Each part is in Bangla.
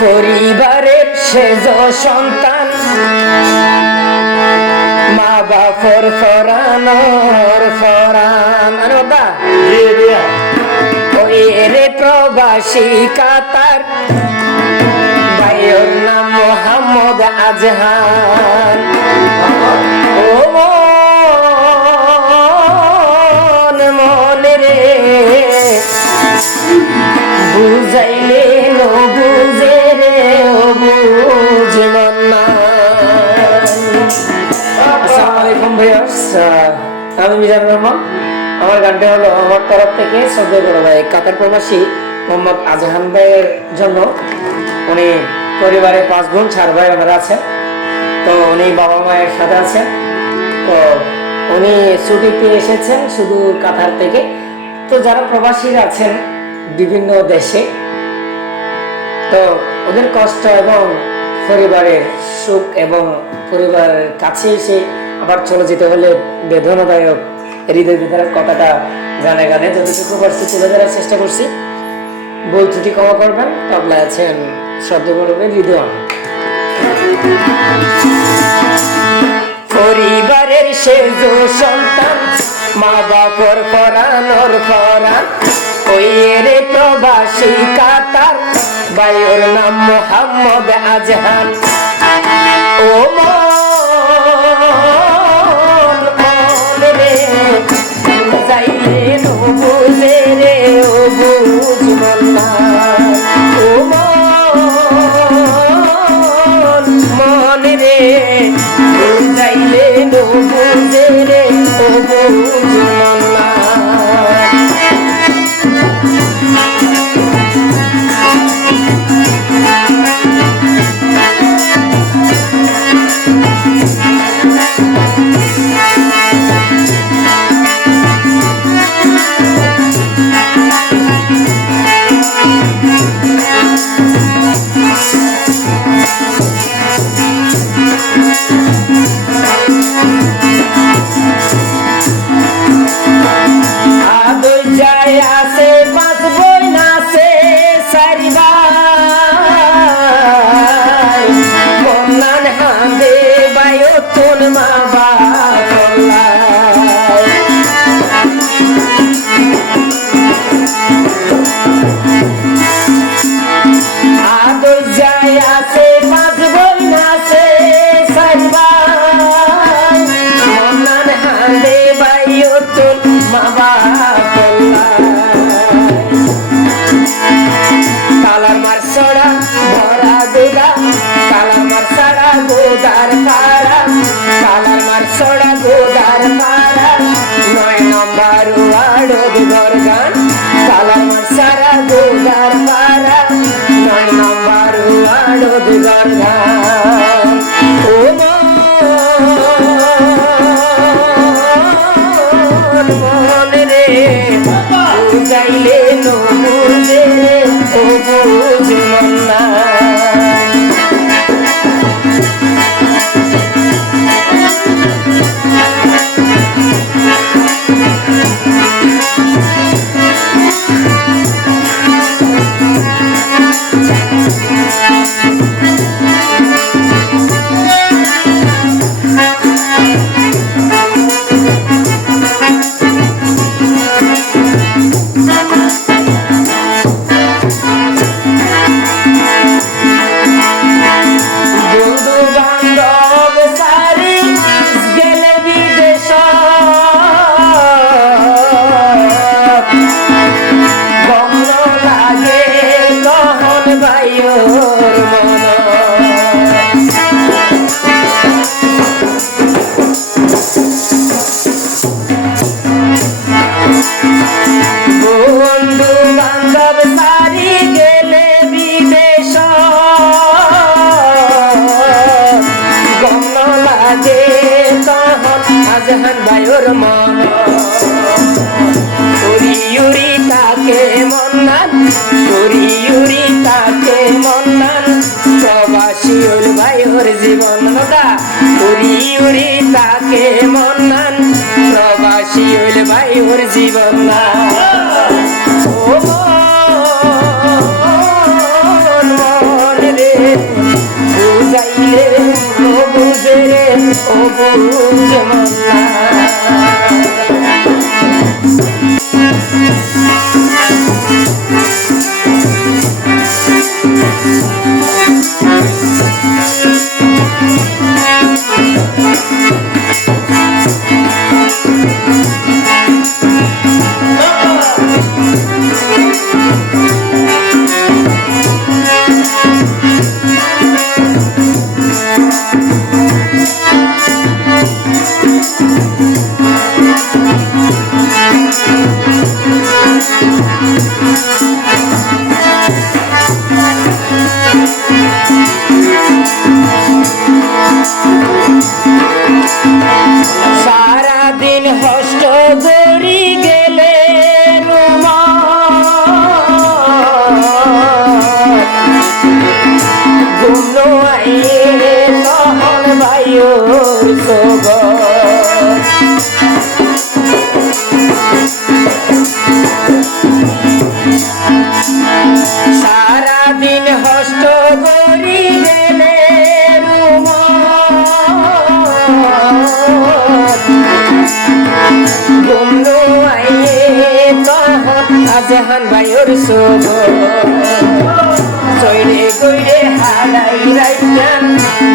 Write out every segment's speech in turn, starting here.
পরিবারের সেজ সন্তান মা বাপর ফরানোর ফরান ওই রে প্রবাসী কাতার ভাইয়ের নাম মোহাম্মদ আজহান ও মন মনে রে বুঝাইলে নো বুঝে রে ও বুঝমন না। আসসালামু আলাইকুম ভিউয়ার্স, আমি মিজানুর রহমান। আমার গানটা হলো আমার তরফ থেকে শ্রদ্ধেয় বড় ভাই কাতার প্রবাসী মোহাম্মদ আজহান ভাইয়ের জন্য। উনি পরিবারে 5 বোন 4 ভাই ওনারা আছেন। তো উনি বাবা মায়ের সাথে আছেন। তো উনি ছুটিতে এসেছেন শুধু কাতার থেকে। তো যারা প্রবাসীরা আছেন বিভিন্ন দেশে, তো ওদের কষ্ট এবং পরিবারের সুখ এবং পরিবারের কাছে এসে আবার চলে যেতে হলে বেদনাদায়ক হৃদয় বিদারক কথাটা গানে গানে যতটুকু পারছি তুলে ধরার চেষ্টা করছি। বই ত্রুটি ক্ষমা করবেন। তবলায় আছেন শ্রদ্ধা করবেন রিদওয়ান। পরিবারের সেজ সন্তান মা বাপর ফরানোর ফরান ওই রে প্রবাসী কাতার ভাইয়ের নাম মোহাম্মদ আজহান ও মন রে যাইলে নো বুঝে রে ও বুঝমন না ও মন রে যাইলে নো বুঝে রে ও বুঝমন না। কালামার সড়া ভরা দুগা কালামার সাড়া গোদার পাড়া কালামার সড়া গোদার পাড়া 9 নম্বর ওয়ার্ড ঘর গান কালামার সাড়া গোদার পাড়া 9 নম্বর ওয়ার্ড ঘর গান ও মন রে যাইলে নো বুঝে ও বুঝমন না। আজহান ভাইয়ের মন উড়ি তাকে মন্নান উড়ি তাকে মন্নান প্রবাসী ভাইয়ের জীবন উড়ি তাকে মন্নান প্রবাসী ভাইয়ের জীবন না ও মন ও বুঝমন না। সারাদিন হষ্ট গড়ি গেলে গুলো আইয়ে তখন বায়ুর সগর সারাদিন হষ্ট গড়ি গেলে গুলো আইয়ে তখন আজহান বায়ুর সগর চৈরে গইরে হালাই রাইতান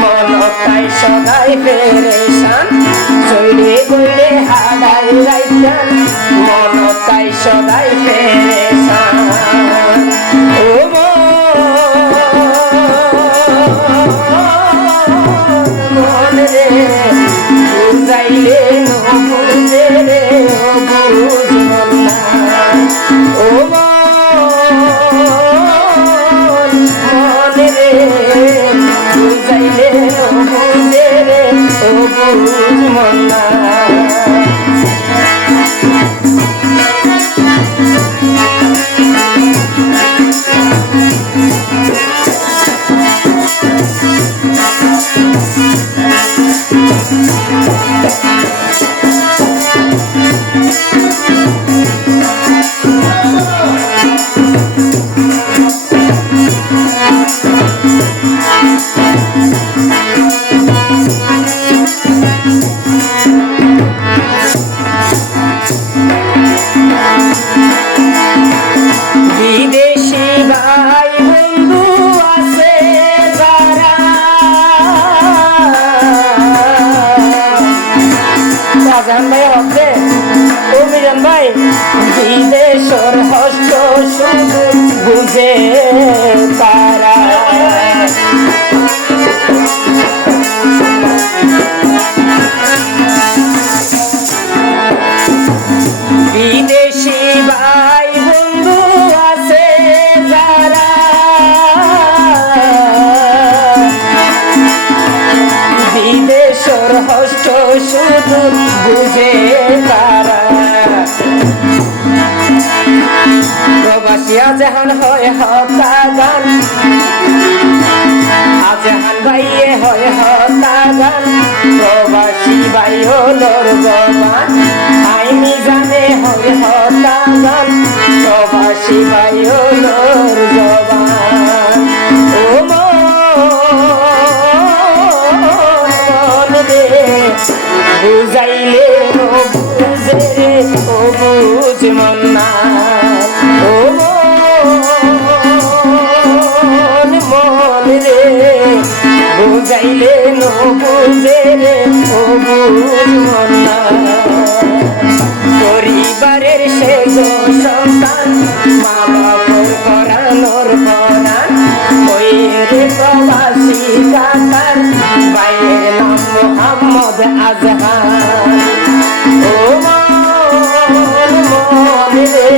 মনটাই সদাই পেরেশান চৈরে গইরে হালাই রাইতান মনটাই সদাই পেরেশান ও মন রে বুঝাইলে বুঝে রে ও বুঝমন না ও বুঝাইলে বুঝে রে ও বুঝমন না। বিদেশি ভাই বন্ধু আছে যারা আজান ভাই হবে ও মিজান ভাই বিদেশর হস্ত শুধু বুঝে তারা বিদেশি ভাই বন্ধু আছে যারা বিদেশর হস্ত শুধু বুঝে তারা প্রবাসী আজহান হয় হতা গান আজহান ভাইয়ে হয় হতা গান প্রবাসী ভাই হলোর জবান আইনি জানে হয় হতা গান প্রবাসী ভাই হলোর জবান ও মন রে বুঝাইলে বুঝে রে ও বুঝমন না ও মন রে বুঝাইলে বুঝে রে ও বুঝমন না। পরিবারের সে গো সন্তান মা বাবার পরানোর পরাণ ওই রে প্রবাসী কাকার ভাইয়ের নাম মোহাম্মদ আজহান ও মন রে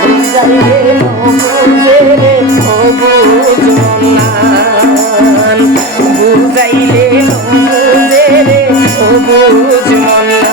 বুঝাইলে বুঝে রে ও বুঝমন না বুঝাইলে বুঝে রে ও বুঝমন না।